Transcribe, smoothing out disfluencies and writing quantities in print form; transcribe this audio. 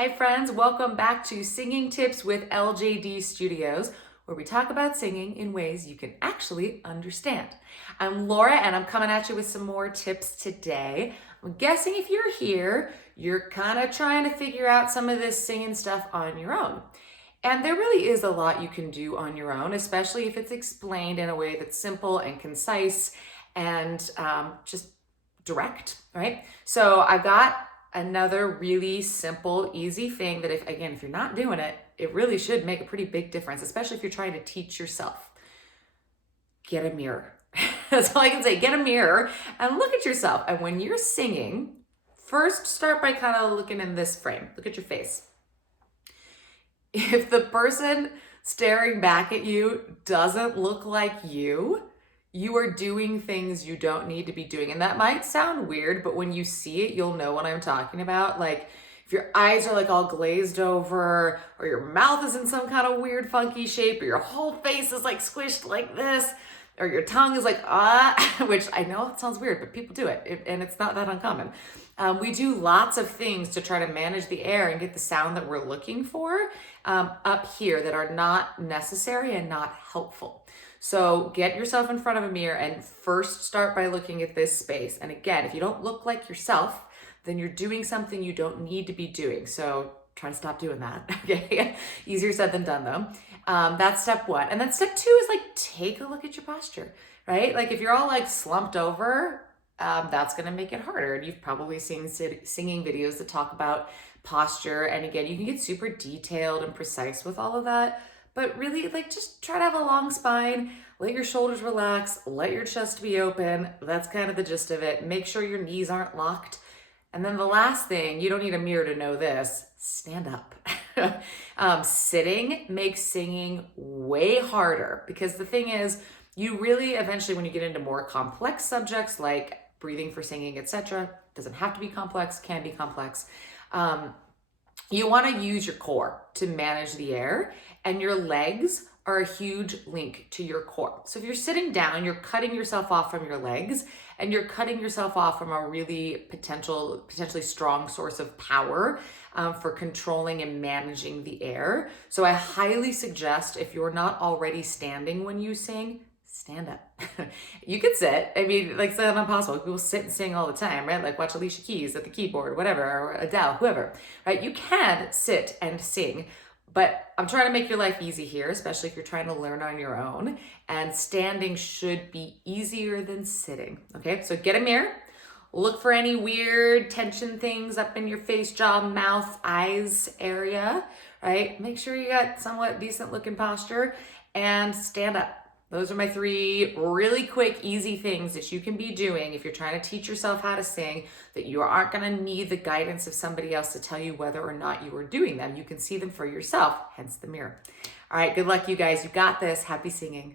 Hi friends, welcome back to Singing Tips with LJD Studios, where we talk about singing in ways you can actually understand. I'm Laura and I'm coming at you with some more tips today. I'm guessing if you're here, you're kind of trying to figure out some of this singing stuff on your own. And there really is a lot you can do on your own, especially if it's explained in a way that's simple and concise and just direct, right? So I've got another really simple, easy thing that if you're not doing it, it really should make a pretty big difference, especially if you're trying to teach yourself. Get a mirror. That's all I can say. Get a mirror and look at yourself. And when you're singing, first start by kind of looking in this frame. Look at your face. If the person staring back at you doesn't look like you are doing things you don't need to be doing. And that might sound weird, but when you see it, you'll know what I'm talking about. Like if your eyes are like all glazed over, or your mouth is in some kind of weird, funky shape, or your whole face is like squished like this, or your tongue is like, which I know it sounds weird, but people do it, and it's not that uncommon. We do lots of things to try to manage the air and get the sound that we're looking for up here that are not necessary and not helpful. So get yourself in front of a mirror and first start by looking at this space. And again, if you don't look like yourself, then you're doing something you don't need to be doing. So try to stop doing that, okay? Easier said than done though. That's step one. And then step two is like, take a look at your posture, right? Like if you're all like slumped over, that's gonna make it harder. And you've probably seen singing videos that talk about posture. And again, you can get super detailed and precise with all of that. But really, like, just try to have a long spine, let your shoulders relax, let your chest be open. That's kind of the gist of it. Make sure your knees aren't locked. And then the last thing, you don't need a mirror to know this, stand up. Sitting makes singing way harder because the thing is, you really eventually, when you get into more complex subjects like breathing for singing, etc., doesn't have to be complex, can be complex. You want to use your core to manage the air, and your legs are a huge link to your core. So if you're sitting down, you're cutting yourself off from your legs, and you're cutting yourself off from a really potentially strong source of power for controlling and managing the air. So I highly suggest, if you're not already standing when you sing, stand up. You could sit. I mean, like, it's not impossible. People sit and sing all the time, right? Like watch Alicia Keys at the keyboard, whatever, or Adele, whoever, right? You can sit and sing, but I'm trying to make your life easy here, especially if you're trying to learn on your own. And standing should be easier than sitting, okay? So get a mirror. Look for any weird tension things up in your face, jaw, mouth, eyes area, right? Make sure you got somewhat decent looking posture and stand up. Those are my three really quick, easy things that you can be doing if you're trying to teach yourself how to sing, that you aren't going to need the guidance of somebody else to tell you whether or not you are doing them. You can see them for yourself, hence the mirror. All right, good luck, you guys. You got this. Happy singing.